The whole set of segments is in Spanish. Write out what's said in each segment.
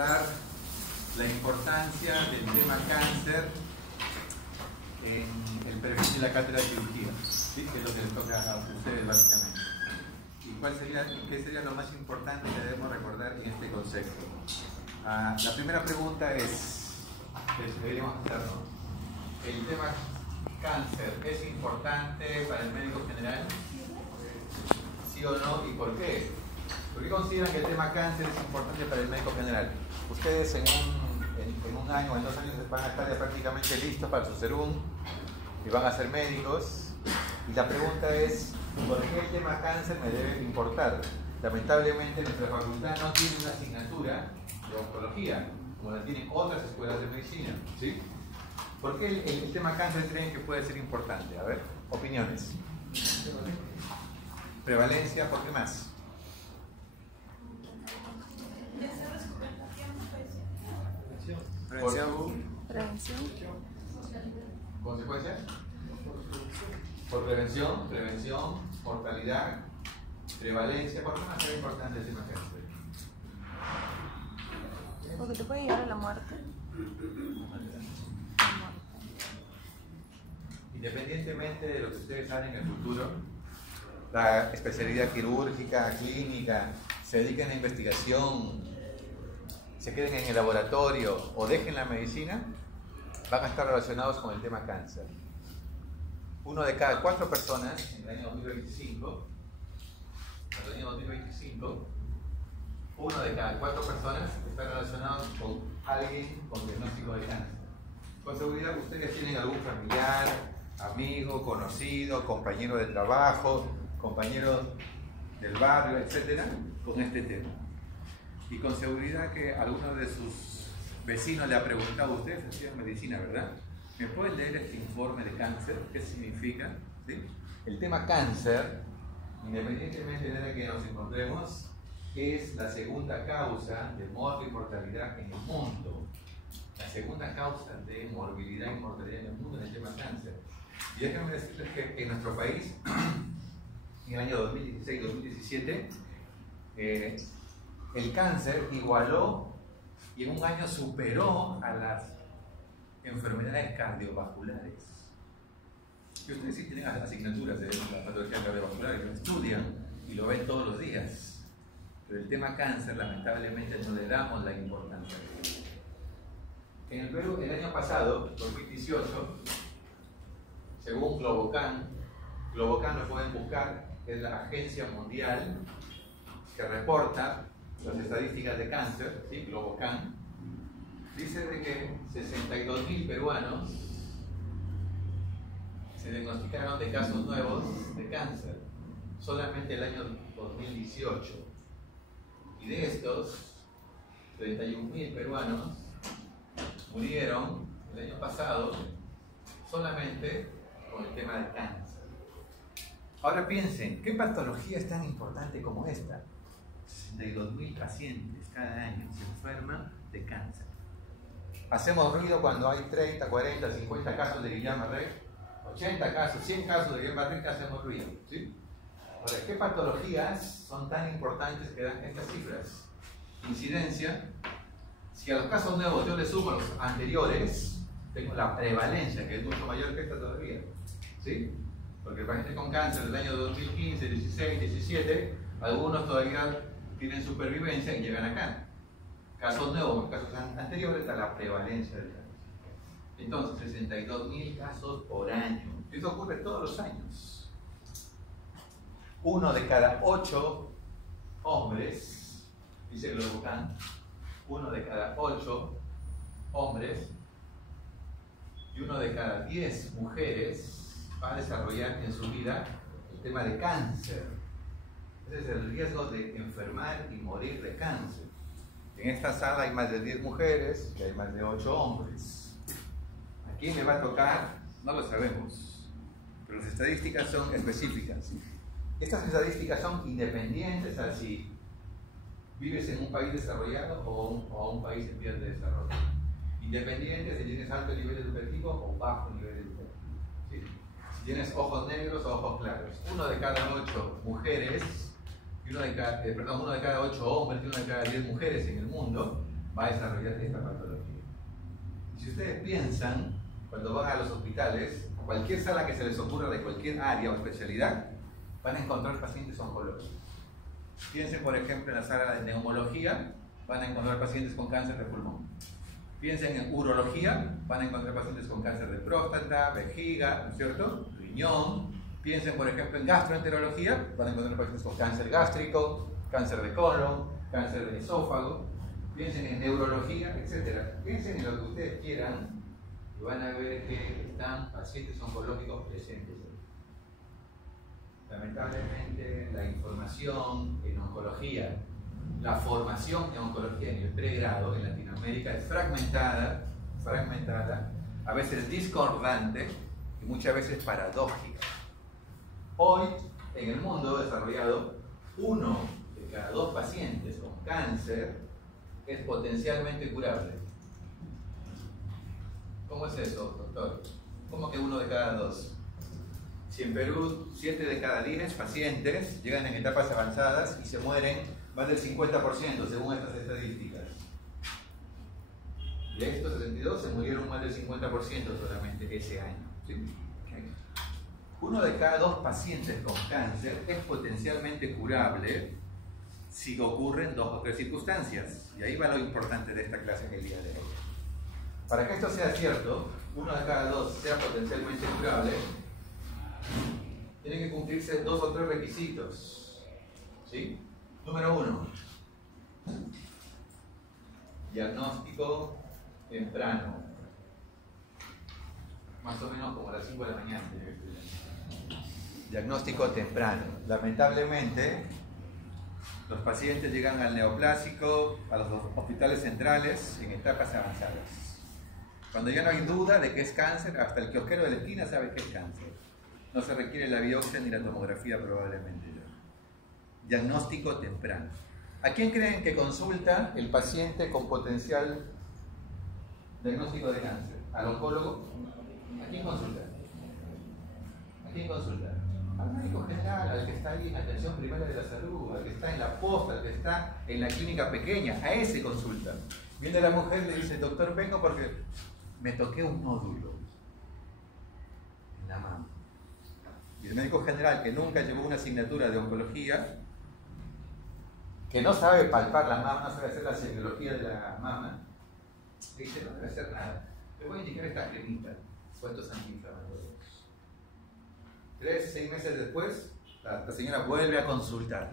recordar la importancia del tema cáncer en el perfil de la cátedra de cirugía, ¿sí? Que es lo que les toca a ustedes básicamente. ¿Y qué sería lo más importante que debemos recordar en este concepto? La primera pregunta es, deberíamos hacernos, ¿el tema cáncer es importante para el médico general? ¿Sí o no? ¿Y por qué? ¿Por qué consideran que el tema cáncer es importante para el médico general? Ustedes en un año o en 2 años van a estar ya prácticamente listos para su serum y van a ser médicos. Y la pregunta es, ¿por qué el tema cáncer me debe importar? Lamentablemente nuestra facultad no tiene una asignatura de oncología, como la tienen otras escuelas de medicina, ¿sí? ¿Por qué el tema cáncer creen que puede ser importante? A ver, opiniones. Prevalencia, ¿por qué más? Prevención. ¿Consecuencias? Por prevención, mortalidad, prevalencia. ¿Por qué más es importante el tema cáncer? Porque te puede llevar a la muerte. Independientemente de lo que ustedes hagan en el futuro, la especialidad quirúrgica, clínica, se dediquen a la investigación, se queden en el laboratorio o dejen la medicina, van a estar relacionados con el tema cáncer. 1 de cada 4 personas en el año 2025, 1 de cada 4 personas está relacionado con alguien con diagnóstico de cáncer. Con seguridad ustedes tienen algún familiar, amigo, conocido, compañero de trabajo, compañero del barrio, etcétera, con este tema. Y con seguridad que alguno de sus vecinos le ha preguntado: ustedes estudian medicina, ¿verdad? ¿Me pueden leer este informe de cáncer? ¿Qué significa? ¿Sí? El tema cáncer, independientemente de la que nos encontremos, es la segunda causa de muerte y mortalidad en el mundo. La segunda causa de morbilidad y mortalidad en el mundo es el tema cáncer. Y déjenme decirles que en nuestro país, en el año 2016-2017, el cáncer igualó y en un año superó a las enfermedades cardiovasculares. Y ustedes sí tienen asignaturas de la patología cardiovascular y lo estudian y lo ven todos los días. Pero el tema cáncer, lamentablemente, no le damos la importancia. En el Perú, el año pasado, 2018, según Globocan lo pueden buscar, es la agencia mundial que reporta las estadísticas de cáncer, ¿sí? Globocan, dice de que 62.000 peruanos se diagnosticaron de casos nuevos de cáncer solamente el año 2018. Y de estos, 31.000 peruanos murieron el año pasado solamente con el tema del cáncer. Ahora piensen, ¿qué patología es tan importante como esta? 62.000 pacientes cada año se enferman de cáncer. Hacemos ruido cuando hay 30, 40, 50 casos de Guillain-Barré, 80 casos, 100 casos de Guillain-Barré, que hacemos ruido, ¿sí? Ahora, ¿qué patologías son tan importantes que dan estas cifras? Incidencia. Si a los casos nuevos yo le sumo los anteriores, tengo la prevalencia, que es mucho mayor que esta todavía, ¿sí? Porque el paciente con cáncer del año 2015, 16, 17, algunos todavía tienen supervivencia y llegan acá. Casos nuevos, casos anteriores, está la prevalencia del cáncer. Entonces, 62.000 casos por año. Eso ocurre todos los años. 1 de cada 8 hombres, dice Globocan, 1 de cada 8 hombres y 1 de cada 10 mujeres va a desarrollar en su vida el tema de cáncer. Ese es el riesgo de enfermar y morir de cáncer. En esta sala hay más de 10 mujeres y hay más de 8 hombres. ¿A quién le va a tocar? No lo sabemos, pero las estadísticas son específicas. Estas estadísticas son independientes a si vives en un país desarrollado o un país en vías de desarrollo. Independientes si tienes alto nivel educativo o bajo nivel educativo, ¿sí? Si tienes ojos negros o ojos claros. 1 de cada 8 mujeres, y 1 de cada 8 hombres y 1 de cada 10 mujeres en el mundo va a desarrollar esta patología. Y si ustedes piensan, cuando van a los hospitales, a cualquier sala que se les ocurra de cualquier área o especialidad, van a encontrar pacientes oncológicos. Piensen, por ejemplo, en la sala de neumología, van a encontrar pacientes con cáncer de pulmón. Piensen en urología, van a encontrar pacientes con cáncer de próstata, vejiga, ¿no es cierto?, riñón. Piensen, por ejemplo, en gastroenterología, van a encontrar pacientes con cáncer gástrico, cáncer de colon, cáncer de esófago. Piensen en neurología, etc. Piensen en lo que ustedes quieran y van a ver que están pacientes oncológicos presentes. Lamentablemente, la información en oncología, la formación en oncología en el pregrado en Latinoamérica es fragmentada, a veces discordante y muchas veces paradójica. Hoy, en el mundo desarrollado, 1 de cada 2 pacientes con cáncer es potencialmente curable. ¿Cómo es eso, doctor? ¿Cómo que 1 de cada 2? Si en Perú 7 de cada 10 pacientes llegan en etapas avanzadas y se mueren más del 50% según estas estadísticas. De estos 62 se murieron más del 50% solamente ese año. ¿Sí? 1 de cada 2 pacientes con cáncer es potencialmente curable si ocurren 2 o 3 circunstancias. Y ahí va lo importante de esta clase en el día de hoy. Para que esto sea cierto, 1 de cada 2 sea potencialmente curable, tienen que cumplirse 2 o 3 requisitos. ¿Sí? Número 1. Diagnóstico temprano. Más o menos como a las 5 de la mañana. Diagnóstico temprano. Lamentablemente, los pacientes llegan al neoplásico, a los hospitales centrales, en etapas avanzadas. Cuando ya no hay duda de que es cáncer, hasta el kiosquero de la esquina sabe que es cáncer. No se requiere la biopsia ni la tomografía probablemente ya. Diagnóstico temprano. ¿A quién creen que consulta el paciente con potencial diagnóstico de cáncer? ¿Al oncólogo? ¿A quién consulta? ¿A quién consulta? Al médico general, al que está ahí en atención primaria de la salud, al que está en la posta, al que está en la clínica pequeña, a ese consulta. Viene la mujer y le dice, doctor, vengo porque me toqué un nódulo en la mama. Y el médico general, que nunca llevó una asignatura de oncología, que no sabe palpar la mama, no sabe hacer la semiología de la mama, dice, no debe hacer nada. Le voy a indicar esta cremita, sueltos antiinflamatorios. 3, 6 meses después, la señora vuelve a consultar.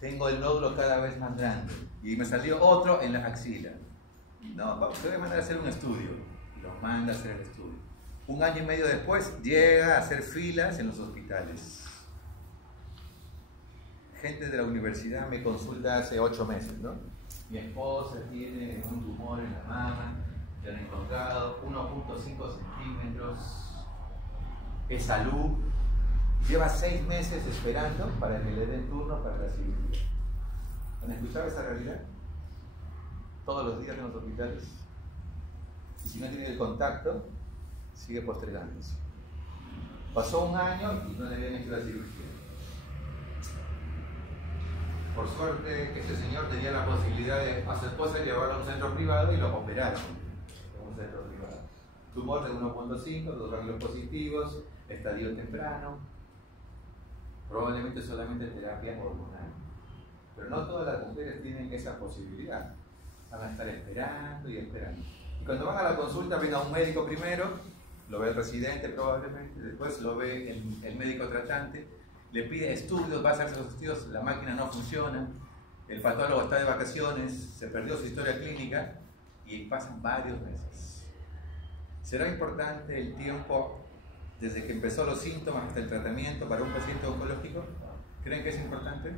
Tengo el nódulo cada vez más grande y me salió otro en la axila. No, te voy a mandar a hacer un estudio. Y lo manda a hacer el estudio. 1 año y medio después, llega a hacer filas en los hospitales. Gente de la universidad me consulta hace 8 meses, ¿no? Mi esposa tiene un tumor en la mama, le han encontrado 1.5 centímetros, es salud, lleva 6 meses esperando para que le den turno para la cirugía. ¿Han escuchado esa realidad? Todos los días en los hospitales. Y si no tiene el contacto, sigue postergándose. Pasó 1 año y no le habían hecho la cirugía. Por suerte, este señor tenía la posibilidad de a su esposa llevarlo a un centro privado y lo operaron en un centro privado. Tumor de 1.5, 2 ganglios positivos, estadio temprano, probablemente solamente terapia hormonal. Pero no todas las mujeres tienen esa posibilidad. Van a estar esperando y esperando. Y cuando van a la consulta, ven a un médico primero, lo ve el residente probablemente, después lo ve el médico tratante, le pide estudios, va a hacerse los estudios, la máquina no funciona, el patólogo está de vacaciones, se perdió su historia clínica y pasan varios meses. ¿Será importante el tiempo desde que empezó los síntomas hasta el tratamiento para un paciente oncológico? ¿Creen que es importante?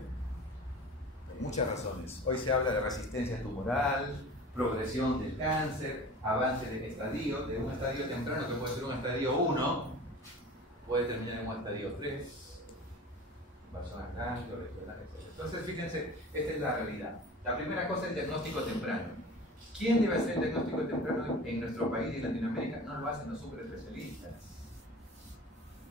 Por muchas razones. Hoy se habla de resistencia tumoral, progresión del cáncer, avance de estadio, de un estadio temprano que puede ser un estadio 1, puede terminar en un estadio 3. Invasión al ganglio, regional, etc. Entonces, fíjense, esta es la realidad. La primera cosa es el diagnóstico temprano. ¿Quién debe hacer el diagnóstico temprano en nuestro país y en Latinoamérica? No lo hacen los superespecialistas.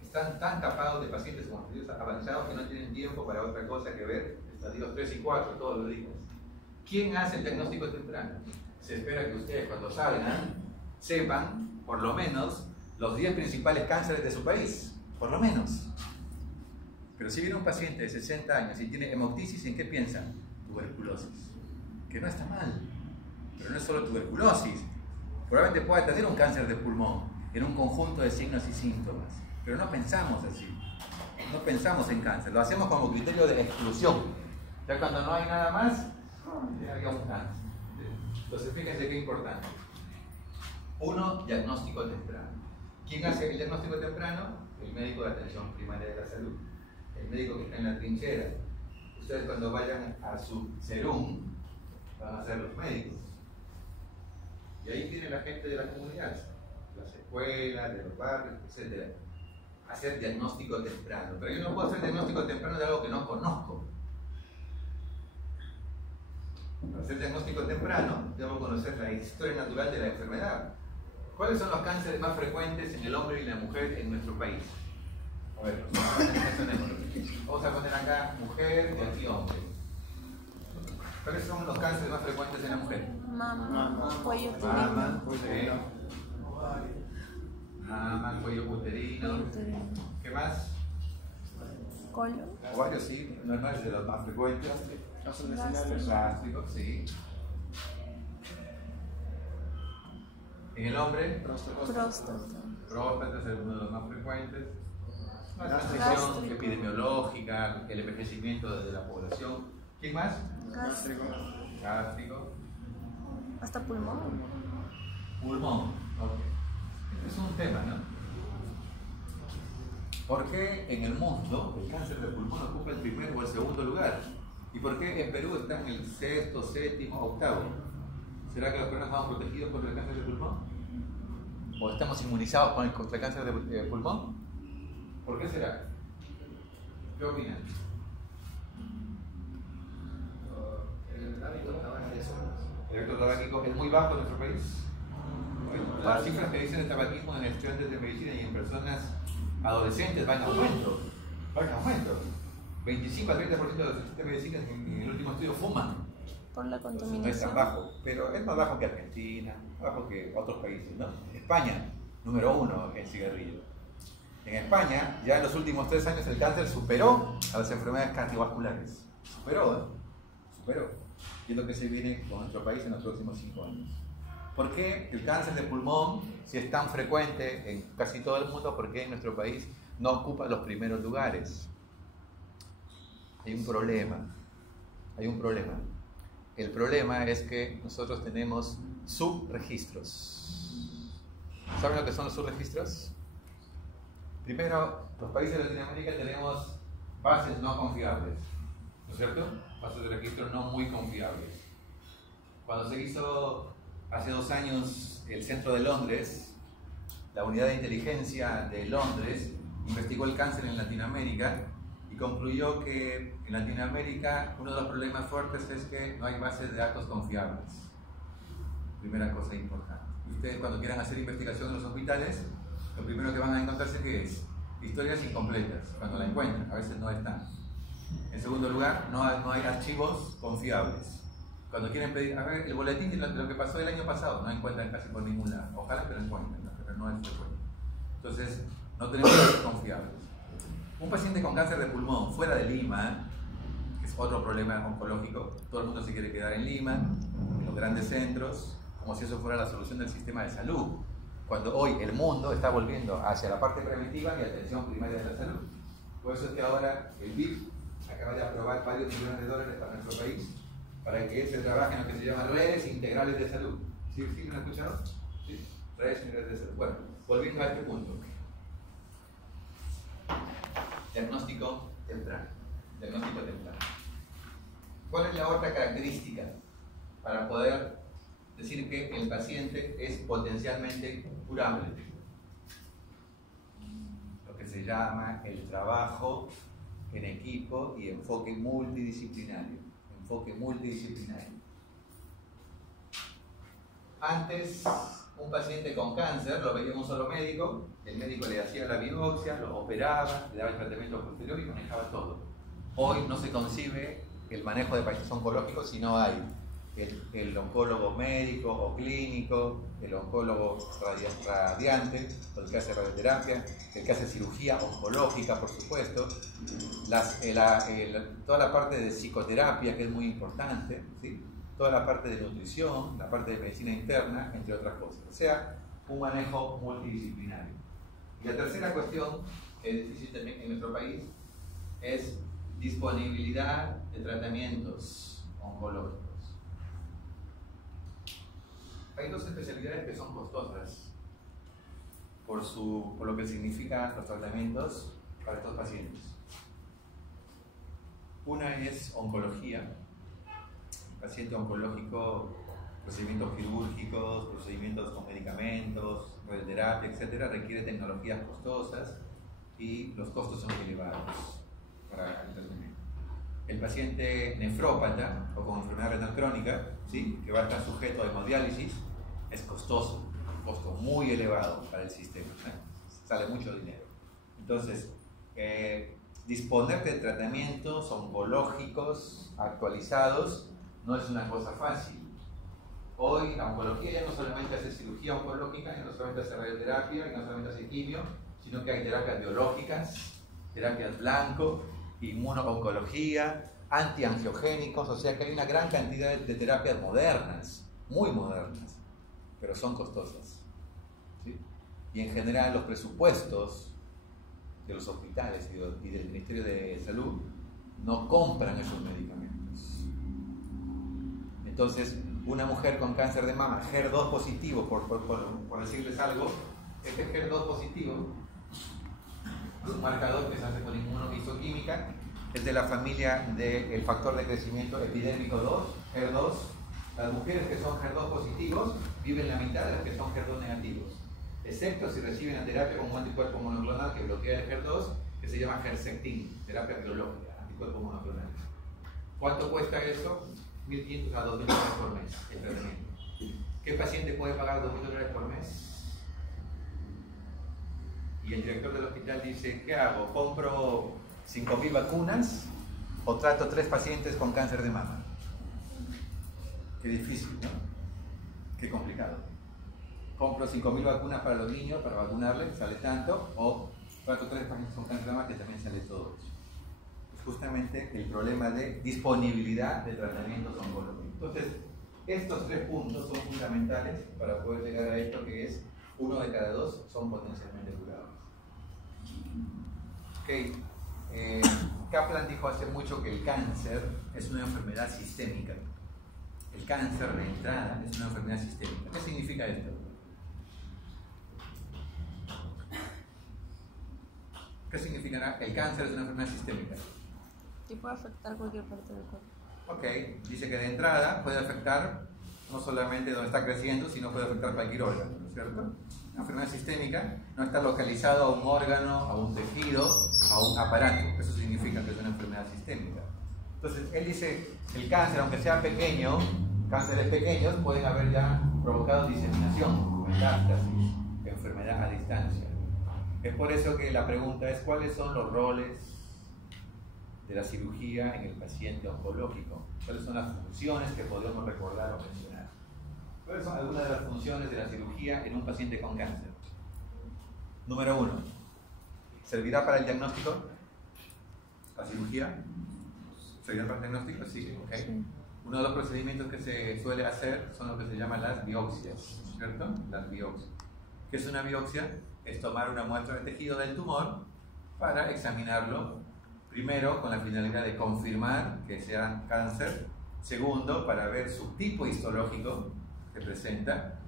Están tan tapados de pacientes con estadios avanzados que no tienen tiempo para otra cosa que ver estadios 3 y 4 todos los días. ¿Quién hace el diagnóstico temprano? Se espera que ustedes cuando salgan sepan, por lo menos, los 10 principales cánceres de su país. Por lo menos. Pero si viene un paciente de 60 años y tiene hemoptisis, ¿en qué piensan? Tuberculosis. Que no está mal. Pero no es solo tuberculosis. Probablemente pueda tener un cáncer de pulmón en un conjunto de signos y síntomas. Pero no pensamos así. No pensamos en cáncer. Lo hacemos como criterio de exclusión. Ya cuando no hay nada más, ya había un cáncer. Entonces fíjense qué importante. 1, diagnóstico temprano. ¿Quién hace el diagnóstico temprano? El médico de atención primaria de la salud. El médico que está en la trinchera. Ustedes cuando vayan a su serum van a ser los médicos. Y ahí tiene la gente de la comunidad, las escuelas, de los barrios, etc. Hacer diagnóstico temprano. Pero yo no puedo hacer diagnóstico temprano de algo que no conozco. Para hacer diagnóstico temprano, debo conocer la historia natural de la enfermedad. ¿Cuáles son los cánceres más frecuentes en el hombre y la mujer en nuestro país? A ver, vamos a poner acá mujer y aquí hombre. ¿Cuáles son los cánceres más frecuentes en la mujer? Mama, cuello Mama, uterino. Mama, cuello uterino. ¿Qué más? Colon. Ovarios, sí, no es de los más frecuentes. Gástrico. Gástrico, sí. En el hombre, Próstata. próstata es uno de los más frecuentes. La Gástrico. transmisión epidemiológica, el envejecimiento de la población. ¿Quién más? Gástrico. Gástrico. Hasta pulmón. Pulmón. Ok. Este es un tema, ¿no? ¿Por qué en el mundo el cáncer de pulmón ocupa el primer o el segundo lugar? ¿Y por qué en Perú está en el sexto, séptimo, octavo? ¿Será que los peruanos estamos protegidos contra el cáncer de pulmón? ¿O estamos inmunizados contra el cáncer de pulmón? ¿Por qué será? ¿Qué opinan? El hábito tabáquico es muy bajo en nuestro país. Las cifras que dicen el tabaquismo en estudiantes de medicina y en personas adolescentes van en aumento. Van en aumento. 25 a 30% de los estudiantes de medicina en el último estudio fuman. Por la Entonces, contaminación. no es tan bajo, pero es más bajo que Argentina, más bajo que otros países, ¿no? España, número 1 en cigarrillo. En España, ya en los últimos 3 años el cáncer superó a las enfermedades cardiovasculares. Superó, ¿eh? Superó. Y es lo que se viene con nuestro país en los próximos 5 años. ¿Por qué el cáncer de pulmón, si es tan frecuente en casi todo el mundo, por qué en nuestro país no ocupa los primeros lugares? Hay un problema. Hay un problema. El problema es que nosotros tenemos subregistros. ¿Saben lo que son los subregistros? Primero, los países de Latinoamérica tenemos bases no confiables, ¿no es cierto? Bases de registro no muy confiables. Cuando se hizo hace 2 años el centro de Londres, la unidad de inteligencia de Londres investigó el cáncer en Latinoamérica y concluyó que en Latinoamérica uno de los problemas fuertes es que no hay bases de datos confiables. Primera cosa importante. Y ustedes cuando quieran hacer investigación en los hospitales, lo primero que van a encontrarse que es historias incompletas, cuando la encuentran, a veces no están. En segundo lugar, no hay archivos confiables. Cuando quieren pedir, a ver, el boletín de lo que pasó el año pasado, no encuentran casi por ningún lado. Ojalá que lo encuentren, ¿no? Pero no es frecuente. Entonces, no tenemos datos confiables. Un paciente con cáncer de pulmón fuera de Lima, que es otro problema oncológico, todo el mundo se quiere quedar en Lima, en los grandes centros, como si eso fuera la solución del sistema de salud, cuando hoy el mundo está volviendo hacia la parte preventiva y atención primaria de la salud. Por eso es que ahora el BID acaba de aprobar varios millones de dólares para nuestro país, para que se trabaje en lo que se llama redes integrales de salud. ¿Sí me han escuchado? Sí, redes integrales de salud. Bueno, volviendo a este punto. Diagnóstico temprano. Diagnóstico temprano. ¿Cuál es la otra característica para poder decir que el paciente es potencialmente curable? Lo que se llama el trabajo en equipo y enfoque multidisciplinario. Enfoque multidisciplinario. Antes, un paciente con cáncer lo veía un solo médico, el médico le hacía la biopsia, lo operaba, le daba el tratamiento posterior y manejaba todo. Hoy no se concibe el manejo de pacientes oncológicos si no hay el oncólogo médico o clínico, el oncólogo radiante, o el que hace radioterapia, el que hace cirugía oncológica, por supuesto, toda la parte de psicoterapia, que es muy importante, ¿sí? Toda la parte de nutrición, la parte de medicina interna, entre otras cosas. O sea, un manejo multidisciplinario. Y la tercera cuestión, que es difícil también en nuestro país, es disponibilidad de tratamientos oncológicos. Hay dos especialidades que son costosas por lo que significan los tratamientos para estos pacientes. Una es oncología, paciente oncológico, procedimientos quirúrgicos, procedimientos con medicamentos, radioterapia, etc., requiere tecnologías costosas y los costos son elevados para el tratamiento. El paciente nefrópata o con enfermedad renal crónica, ¿sí?, que va a estar sujeto a hemodiálisis, es costoso, un costo muy elevado para el sistema, sale mucho dinero. Entonces, disponer de tratamientos oncológicos actualizados no es una cosa fácil. Hoy la oncología ya no solamente hace cirugía oncológica, ya no solamente hace radioterapia, ya no solamente hace quimio, sino que hay terapias biológicas, terapias blanco, inmuno-oncología, antiangiogénicos, o sea que hay una gran cantidad de terapias modernas, muy modernas, pero son costosas, ¿sí? Y en general los presupuestos de los hospitales y del Ministerio de Salud no compran esos medicamentos. Entonces, una mujer con cáncer de mama, HER2 positivo, por decirles algo, este HER2 positivo es un marcador que se hace con inmunohistoquímica, es de la familia del factor de crecimiento epidérmico 2, HER2. Las mujeres que son HER2 positivos viven la mitad de las que son HER2 negativos, excepto si reciben la terapia con un anticuerpo monoclonal que bloquea el HER2, que se llama Herceptin, terapia biológica, anticuerpo monoclonal. ¿Cuánto cuesta eso? 1.500 a 2.000 dólares por mes el tratamiento. ¿Qué paciente puede pagar 2.000 dólares por mes? Y el director del hospital dice, ¿qué hago? ¿Compro 5.000 vacunas o trato 3 pacientes con cáncer de mama? Qué difícil, ¿no? Qué complicado. Compro 5.000 vacunas para los niños, para vacunarles, sale tanto, o trato 3 pacientes con cáncer de mama, que también sale todo eso. Es justamente el problema de disponibilidad de tratamientos oncológicos. Entonces, estos 3 puntos son fundamentales para poder llegar a esto, que es 1 de cada 2 son potencialmente curados. Okay. Kaplan dijo hace mucho que el cáncer es una enfermedad sistémica. El cáncer de entrada es una enfermedad sistémica. ¿Qué significa esto? ¿Qué significará? El cáncer es una enfermedad sistémica. Que puede afectar cualquier parte del cuerpo. Ok, dice que de entrada puede afectar no solamente donde está creciendo, sino puede afectar cualquier órgano, ¿no es cierto? La enfermedad sistémica no está localizada a un órgano, a un tejido, a un aparato. Eso significa que es una enfermedad sistémica. Entonces, él dice, el cáncer, aunque sea pequeño, cánceres pequeños pueden haber ya provocado diseminación, metástasis, enfermedad a distancia. Es por eso que la pregunta es, ¿cuáles son los roles de la cirugía en el paciente oncológico? ¿Cuáles son las funciones que podemos recordar o mencionar? ¿Cuáles son algunas de las funciones de la cirugía en un paciente con cáncer? Número 1. ¿Servirá para el diagnóstico? ¿La cirugía? ¿Servirá para el diagnóstico? Sí, ok. Sí. Uno de los procedimientos que se suele hacer son lo que se llaman las biopsias, ¿cierto? Las biopsias. ¿Qué es una biopsia? Es tomar una muestra de tejido del tumor para examinarlo. Primero, con la finalidad de confirmar que sea cáncer. Segundo, para ver su tipo histológico que presenta.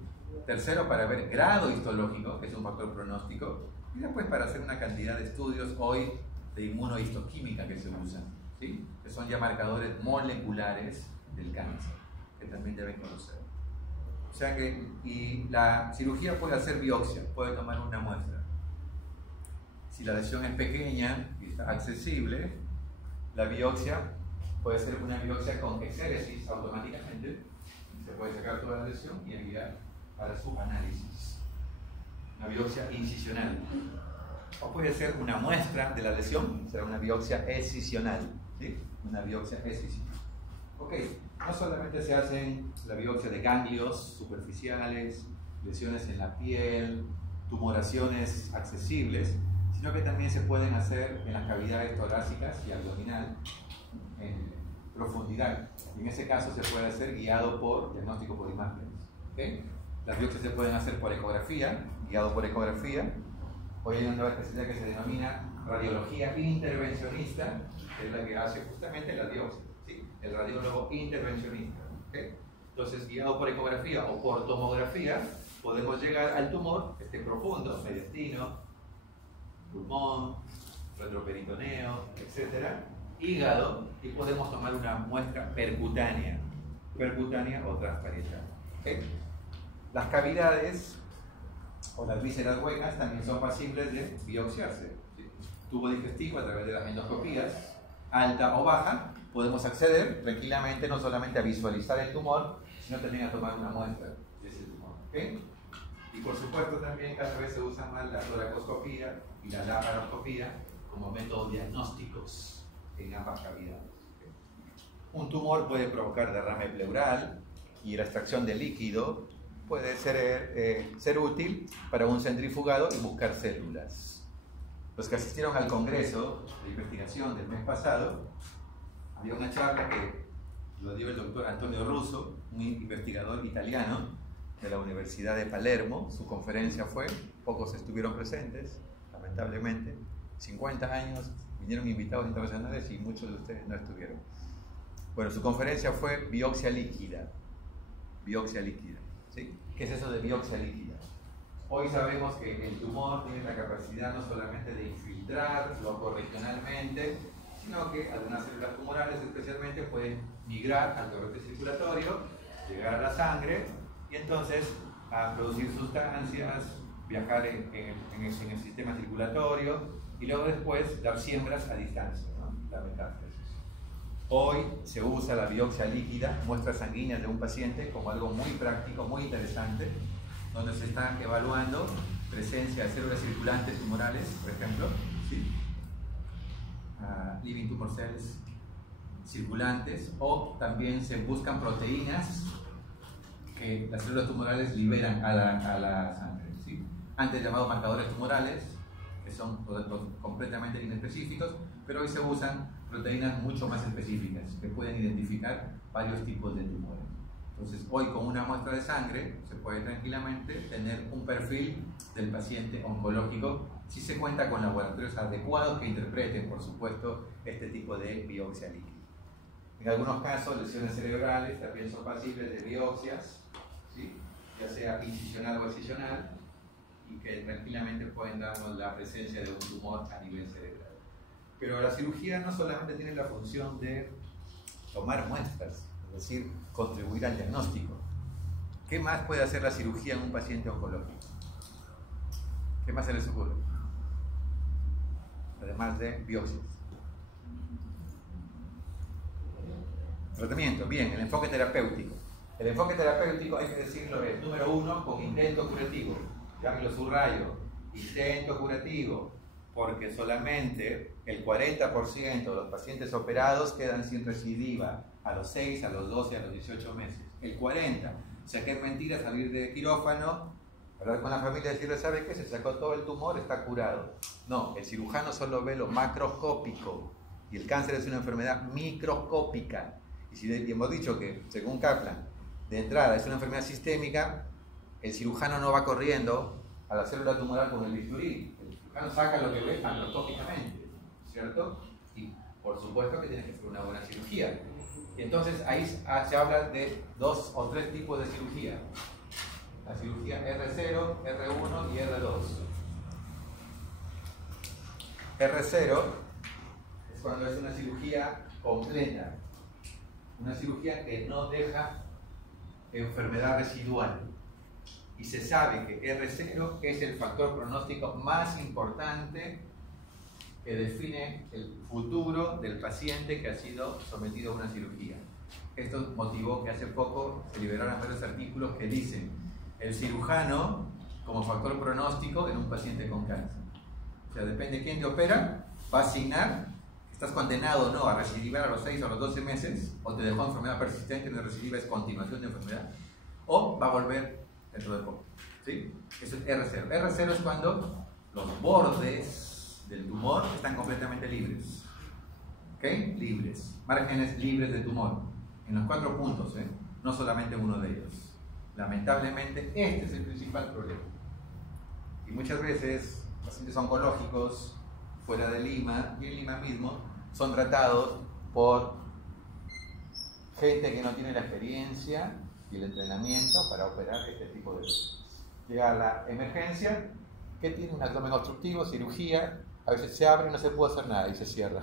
Tercero, para ver grado histológico, que es un factor pronóstico. Y después para hacer una cantidad de estudios hoy de inmunohistoquímica que se usan, ¿sí? Que son ya marcadores moleculares del cáncer, que también deben conocer. O sea que, y la cirugía puede hacer biopsia, puede tomar una muestra. Si la lesión es pequeña y está accesible, la biopsia puede ser una biopsia con exéresis automáticamente. Se puede sacar toda la lesión y enviar para su análisis. Una biopsia incisional. O puede ser una muestra de la lesión, será una biopsia escisional, ¿sí? Una biopsia escisional. Ok, no solamente se hacen la biopsia de ganglios superficiales, lesiones en la piel, tumoraciones accesibles, sino que también se pueden hacer en las cavidades torácicas y abdominal en profundidad. Y en ese caso se puede hacer guiado por diagnóstico por imágenes. ¿Okay? Las biopsias se pueden hacer por ecografía, guiado por ecografía. Hoy hay una nueva especialidad que se denomina radiología intervencionista, que es la que hace justamente la biopsia, ¿sí? El radiólogo intervencionista. ¿Okay? Entonces, guiado por ecografía o por tomografía, podemos llegar al tumor, profundo, mediastino, pulmón, retroperitoneo, etc., hígado, y podemos tomar una muestra percutánea o transparietal. ¿Okay? Las cavidades o las vísceras huecas también son pasibles de biopsiarse. ¿Sí? Tubo digestivo, a través de las endoscopías, alta o baja, podemos acceder tranquilamente no solamente a visualizar el tumor, sino también a tomar una muestra de ese tumor. ¿Okay? Y por supuesto también cada vez se usa más la toracoscopía y la laparoscopía como métodos diagnósticos en ambas cavidades. ¿Okay? Un tumor puede provocar derrame pleural y la extracción de líquido puede ser útil para un centrifugado y buscar células. Los que asistieron al congreso de investigación del mes pasado, había una charla que lo dio el doctor Antonio Russo, un investigador italiano de la Universidad de Palermo. Su conferencia fue, pocos estuvieron presentes, lamentablemente, 50 años, vinieron invitados internacionales y muchos de ustedes no estuvieron. Bueno, su conferencia fue biopsia líquida. Biopsia líquida. ¿Sí? ¿Qué es eso de biopsia líquida? Hoy sabemos que el tumor tiene la capacidad no solamente de infiltrar locorregionalmente, sino que algunas células tumorales especialmente pueden migrar al torrente circulatorio, llegar a la sangre y entonces a producir sustancias, viajar en el sistema circulatorio y luego después dar siembras a distancia, ¿no? La metástasis. Hoy se usa la biopsia líquida, muestras sanguíneas de un paciente, como algo muy práctico, muy interesante, donde se está evaluando presencia de células circulantes tumorales, por ejemplo, ¿sí? Living tumor cells circulantes, o también se buscan proteínas que las células tumorales liberan a la sangre, ¿sí? Antes llamados marcadores tumorales, que son completamente inespecíficos, pero hoy se usan proteínas mucho más específicas que pueden identificar varios tipos de tumores. Entonces, hoy con una muestra de sangre se puede tranquilamente tener un perfil del paciente oncológico si se cuenta con laboratorios adecuados que interpreten, por supuesto, este tipo de biopsia líquida. En algunos casos, lesiones cerebrales también son pasibles de biopsias, ¿sí? Ya sea incisional o excisional, y que tranquilamente pueden darnos la presencia de un tumor a nivel cerebral. Pero la cirugía no solamente tiene la función de tomar muestras, es decir, contribuir al diagnóstico. ¿Qué más puede hacer la cirugía en un paciente oncológico? ¿Qué más se les ocurre? Además de biopsias. Tratamiento, bien, el enfoque terapéutico. El enfoque terapéutico, hay que decirlo, es número 1, con intento curativo. Ya lo subrayo, intento curativo, porque solamente el 40% de los pacientes operados quedan sin recidiva a los 6, a los 12, a los 18 meses. El 40%. O sea que es mentira salir de quirófano, hablar con la familia y decirle, ¿sabe qué? Se sacó todo el tumor, está curado. No, el cirujano solo ve lo macroscópico y el cáncer es una enfermedad microscópica. Y si hemos dicho que, según Kaplan, de entrada es una enfermedad sistémica, el cirujano no va corriendo a la célula tumoral con el bisturí. El cirujano saca lo que ve macroscópicamente, ¿cierto? Y por supuesto que tiene que hacer una buena cirugía. Y entonces ahí se habla de 2 o 3 tipos de cirugía. La cirugía R0, R1 y R2. R0 es cuando es una cirugía completa. Una cirugía que no deja enfermedad residual. Y se sabe que R0 es el factor pronóstico más importante que define el futuro del paciente que ha sido sometido a una cirugía. Esto motivó que hace poco se liberaran varios artículos que dicen el cirujano como factor pronóstico en un paciente con cáncer. O sea, depende de quién te opera, va a asignar estás condenado o no a recidivar a los 6 o a los 12 meses, o te dejó enfermedad persistente y la recidiva es continuación de enfermedad, o va a volver dentro de poco. ¿Sí? Eso es R0. R0 es cuando los bordes del tumor están completamente libres. ¿Ok? Libres. Márgenes libres de tumor. En los 4 puntos, no solamente uno de ellos. Lamentablemente, este es el principal problema. Y muchas veces, pacientes oncológicos fuera de Lima y en Lima mismo son tratados por gente que no tiene la experiencia y el entrenamiento para operar este tipo de cosas. Llega a la emergencia, que tiene un abdomen obstructivo, cirugía, a veces se abre y no se puede hacer nada y se cierra,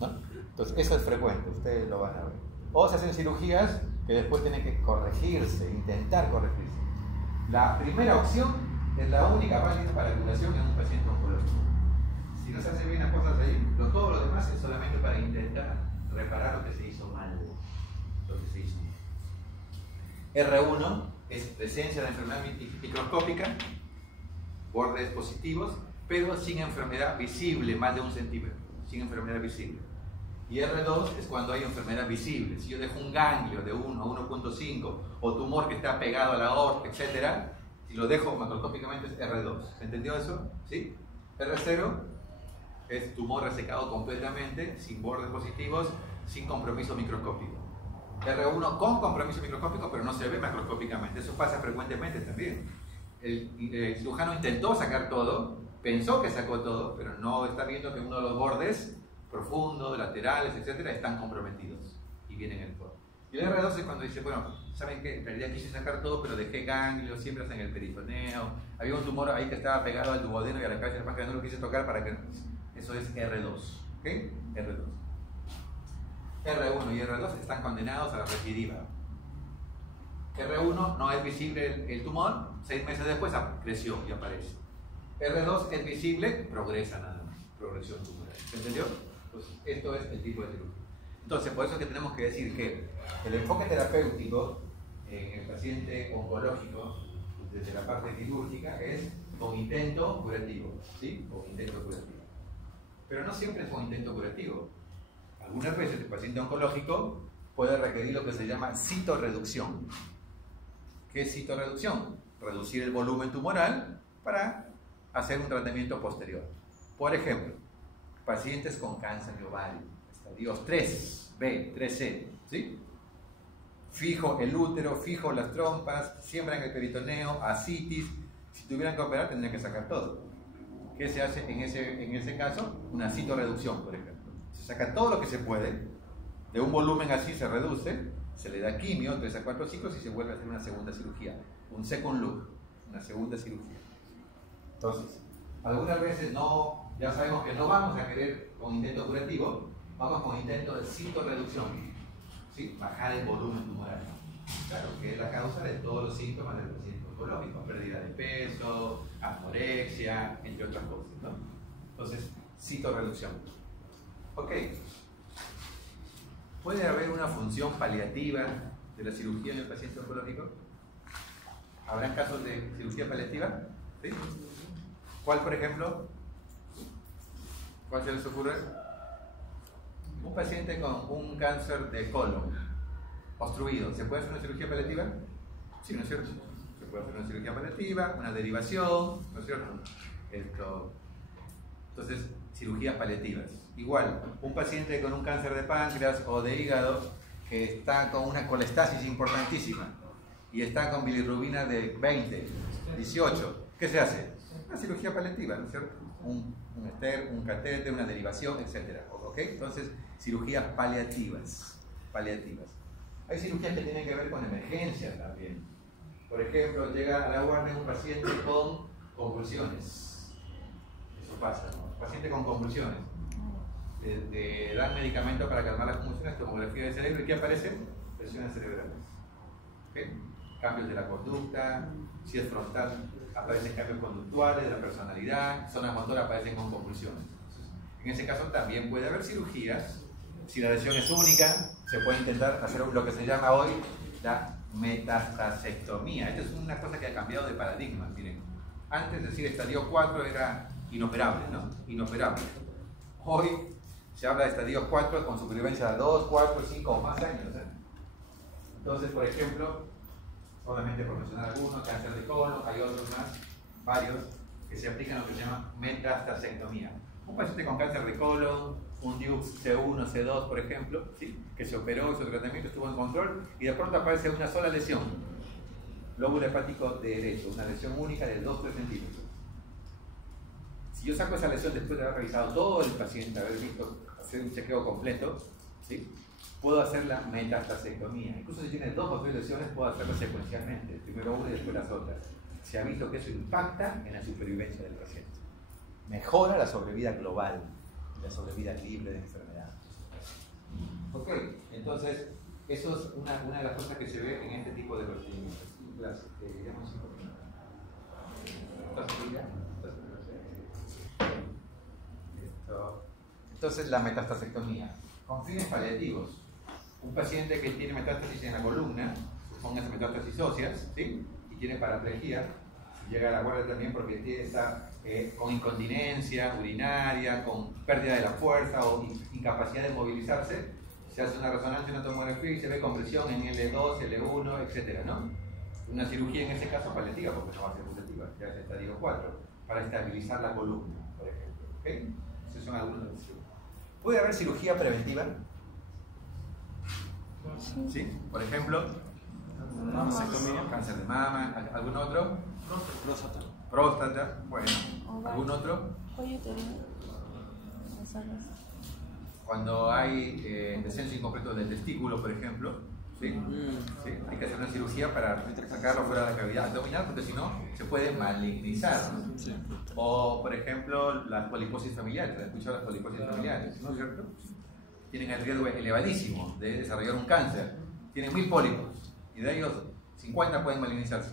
¿no? Entonces eso es frecuente, ustedes lo van a ver. O se hacen cirugías que después tienen que corregirse, intentar corregirse. La primera opción es la única válida para curación en un paciente oncológico. Si no se hace bien las cosas ahí, todo lo demás es solamente para intentar reparar lo que se hizo mal. R1 es presencia de enfermedad microscópica, bordes positivos, pero sin enfermedad visible, más de 1 centímetro, sin enfermedad visible. Y R2 es cuando hay enfermedad visible. Si yo dejo un ganglio de 1 a 1.5 o tumor que está pegado a la aorta, etc., si lo dejo macroscópicamente es R2. ¿Se entendió eso? ¿Sí? R0 es tumor resecado completamente, sin bordes positivos, sin compromiso microscópico. R1 con compromiso microscópico, pero no se ve macroscópicamente. Eso pasa frecuentemente también. El cirujano intentó sacar todo, pensó que sacó todo, pero no está viendo que uno de los bordes profundos, laterales, etcétera, están comprometidos y vienen en el fondo. Y el R2 es cuando dice, bueno, ¿saben qué? En realidad quise sacar todo, pero dejé ganglios, siempre en el peritoneo. Había un tumor ahí que estaba pegado al duodeno y a la cabeza del páncreas, no lo quise tocar para que... Eso es R2. ¿Ok? R2. R1 y R2 están condenados a la recidiva. R1 no es visible el tumor, 6 meses después creció y aparece. R2 es visible, progresa nada más, progresión tumoral. ¿Se entendió? Pues esto es el tipo de cirugía. Entonces, por eso es que tenemos que decir que el enfoque terapéutico en el paciente oncológico, desde la parte quirúrgica, es con intento curativo. ¿Sí? Con intento curativo. Pero no siempre es con intento curativo. Algunas veces el paciente oncológico puede requerir lo que se llama citorreducción. ¿Qué es citorreducción? Reducir el volumen tumoral para hacer un tratamiento posterior. Por ejemplo, pacientes con cáncer de ovario, estadios 3B, 3C, ¿sí? Fijo el útero, fijo las trompas, siembran el peritoneo, ascitis. Si tuvieran que operar, tendrían que sacar todo. ¿Qué se hace en ese caso? Una citorreducción, por ejemplo. Se saca todo lo que se puede, de un volumen así se reduce, se le da quimio, 3 a 4 ciclos y se vuelve a hacer una segunda cirugía, un second look, una segunda cirugía. Entonces, algunas veces ya sabemos que no vamos a querer con intento curativo, vamos con intento de citorreducción, ¿sí? Bajar el volumen tumoral. Claro, que es la causa de todos los síntomas del paciente oncológico, pérdida de peso, anorexia, entre otras cosas, ¿no? Entonces, citorreducción. Ok. ¿Puede haber una función paliativa de la cirugía en el paciente oncológico? ¿Habrán casos de cirugía paliativa? ¿Sí? ¿Cuál, por ejemplo? ¿Cuál se les ocurre? Un paciente con un cáncer de colon obstruido, ¿se puede hacer una cirugía paliativa? Sí, ¿no es cierto? Se puede hacer una cirugía paliativa, una derivación, ¿no es cierto? Entonces, cirugías paliativas. Igual, un paciente con un cáncer de páncreas o de hígado que está con una colestasis importantísima y está con bilirrubina de 20, 18, ¿qué se hace? Una cirugía paliativa, ¿no es cierto? Un ester, un catéter, una derivación, etc. ¿Ok? Entonces, cirugías paliativas. Hay cirugías que tienen que ver con emergencias también. Por ejemplo, llega a la guardia un paciente con convulsiones. Eso pasa, ¿no? Paciente con convulsiones. Le dan medicamentos para calmar las convulsiones, tomografía del cerebro, ¿y qué aparece? Lesiones cerebrales. ¿Okay? Cambios de la conducta, si es frontal, aparecen cambios conductuales de la personalidad, zonas motoras aparecen con convulsiones. Entonces, en ese caso también puede haber cirugías. Si la lesión es única, se puede intentar hacer lo que se llama hoy la metastasectomía. Esto es una cosa que ha cambiado de paradigma. Miren, antes decir estadio 4 era inoperable, ¿no? Inoperable. Hoy Se habla de estadios 4 con supervivencia de 2, 4, 5 o más años. Entonces, por ejemplo, solamente por mencionar algunos, cáncer de colon, hay otros más, varios, que se aplican lo que se llama metastasectomía. Un paciente con cáncer de colon, un DIU C1, C2, por ejemplo, ¿sí? Que se operó, su tratamiento estuvo en control y de pronto aparece una sola lesión, lóbulo hepático derecho, una lesión única de 2-3 centímetros. Si yo saco esa lesión después de haber revisado todo el paciente, haber visto, hacer un chequeo completo, ¿sí? Puedo hacer la metastasectomía. Incluso si tiene 2 o 3 lesiones, puedo hacerlo secuencialmente, primero una y después las otras. Se ha visto que eso impacta en la supervivencia del paciente. Mejora la sobrevida global, la sobrevida libre de enfermedad. Ok, entonces, eso es una de las cosas que se ve en este tipo de procedimientos. Entonces, la metastasectomía, con fines paliativos. Un paciente que tiene metástasis en la columna, supóngase metástasis óseas, ¿sí? Y tiene paraplegia, llega a la guardia también porque está con incontinencia urinaria, con pérdida de la fuerza o incapacidad de movilizarse, se hace una resonancia, una tomografía y se ve compresión en L2, L1, etc., ¿no? Una cirugía en ese caso paliativa, porque no va a ser curativa, ya es estadio 4, para estabilizar la columna, por ejemplo. ¿Okay? Esos son algunos de los cirugías. ¿Puede haber cirugía preventiva? ¿Sí? Por ejemplo, cáncer de mama, ¿algún otro? Próstata, bueno, ¿algún otro? Cuello uterino. Cuando hay descenso incompleto del testículo, por ejemplo, ¿sí? ¿Sí? Hay que hacer una cirugía para sacarlo fuera de la cavidad abdominal, porque si no, se puede malignizar. O, por ejemplo, las poliposis familiares. ¿Has escuchado las poliposis familiares? ¿No es cierto? Tienen el riesgo elevadísimo de desarrollar un cáncer. Tienen 1000 pólipos y de ellos 50 pueden malignizarse.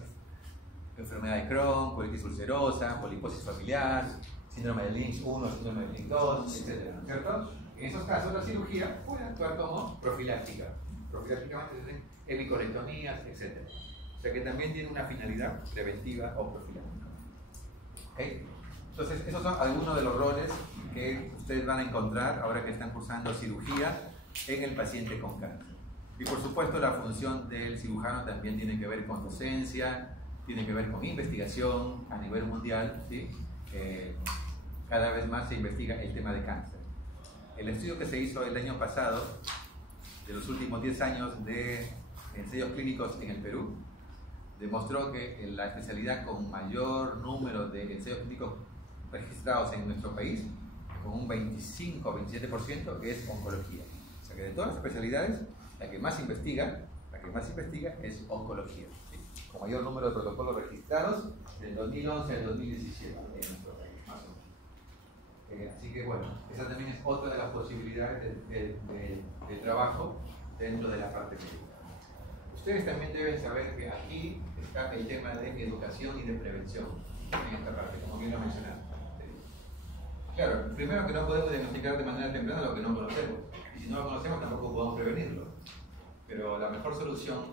Enfermedad de Crohn, colitis ulcerosa, poliposis familiar, síndrome de Lynch 1, síndrome de Lynch 2, etc. ¿No es cierto? En esos casos la cirugía puede actuar como profiláctica. Profilácticamente se hacen hemicolectomías, etc. O sea que también tiene una finalidad preventiva o profiláctica. ¿Okay? Entonces, esos son algunos de los roles que ustedes van a encontrar ahora que están cursando cirugía en el paciente con cáncer. Y por supuesto la función del cirujano también tiene que ver con docencia, tiene que ver con investigación a nivel mundial, ¿sí? Cada vez más se investiga el tema de cáncer. El estudio que se hizo el año pasado, de los últimos 10 años de ensayos clínicos en el Perú, demostró que la especialidad con mayor número de ensayos clínicos registrados en nuestro país, con un 25 o 27%, es oncología. O sea que de todas las especialidades, la que más investiga es oncología, ¿sí? Con mayor número de protocolos registrados del 2011 al 2017 en nuestro país, más o menos. Así que bueno, esa también es otra de las posibilidades de trabajo dentro de la parte médica. Ustedes también deben saber que aquí está el tema de educación y de prevención en esta parte, como bien lo mencionaron. Claro, primero que no podemos diagnosticar de manera temprana lo que no conocemos, y si no lo conocemos tampoco podemos prevenirlo. Pero la mejor solución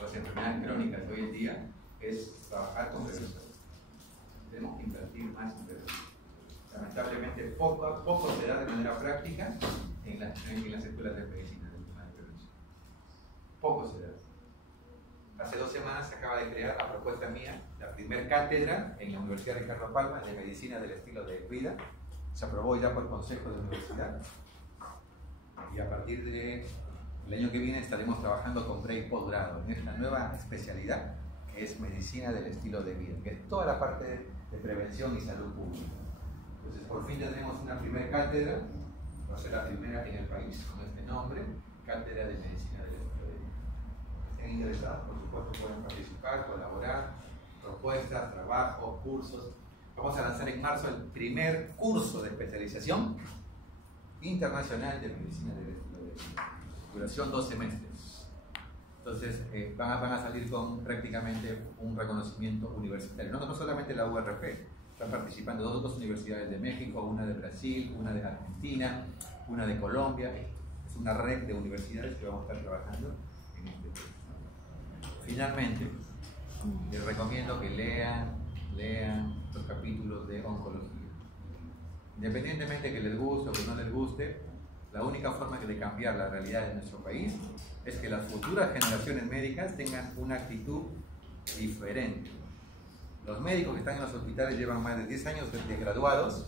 a las enfermedades crónicas de hoy en día es trabajar con prevención. Tenemos que invertir más en prevención. Lamentablemente poco se da de manera práctica en las escuelas de medicina del tema de prevención. Poco se da. Hace 2 semanas se acaba de crear, a propuesta mía, la primera cátedra en la Universidad Ricardo Palma de Medicina del Estilo de Vida. Se aprobó ya por el Consejo de Universidad. Y a partir del año que viene estaremos trabajando con pre y posgrado en esta nueva especialidad que es Medicina del Estilo de Vida, que es toda la parte de prevención y salud pública. Entonces, por fin tendremos una primera cátedra, va a ser la primera en el país con este nombre, Cátedra de Medicina del Estilo de Vida. Estén interesados, por supuesto, pueden participar, colaborar, propuestas, trabajos, cursos. Vamos a lanzar en marzo el primer curso de especialización internacional de Medicina del Estilo de Vida. Duración 2 semestres. Entonces, van a salir con prácticamente un reconocimiento universitario. No solamente la URP, están participando dos universidades de México, una de Brasil, una de Argentina, una de Colombia. Es una red de universidades que vamos a estar trabajando en este tema. Finalmente, les recomiendo que lean los capítulos de oncología. Independientemente que les guste o que no les guste, La única forma de cambiar la realidad de nuestro país es que las futuras generaciones médicas tengan una actitud diferente. Los médicos que están en los hospitales llevan más de 10 años de graduados.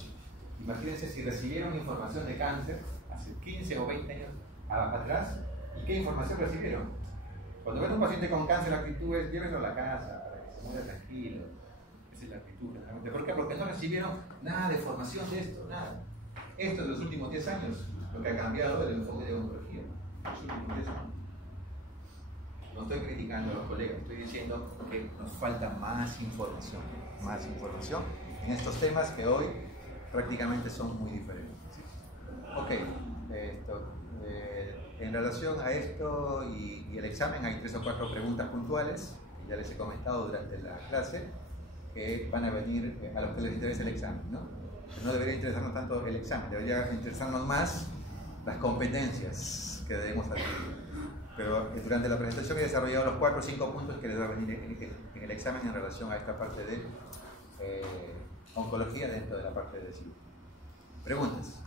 Imagínense si recibieron información de cáncer hace 15 o 20 años atrás, ¿y qué información recibieron? Cuando ven a un paciente con cáncer, la actitud es llévenlo a la casa para que se muera tranquilo. Esa es la actitud. ¿Por qué? Porque no recibieron nada de formación de esto, nada. Esto de los últimos 10 años, lo que ha cambiado el enfoque de oncología. Los últimos 10 años. No estoy criticando a los colegas, estoy diciendo que nos falta más información en estos temas que hoy prácticamente son muy diferentes. Ok, en relación a esto y el examen hay 3 o 4 preguntas puntuales que ya les he comentado durante la clase que van a venir a los que les interesa el examen, ¿no? No debería interesarnos tanto el examen, debería interesarnos más las competencias que debemos adquirir. Pero durante la presentación he desarrollado los 4 o 5 puntos que les va a venir en el examen en relación a esta parte de oncología dentro de la parte de salud. Preguntas.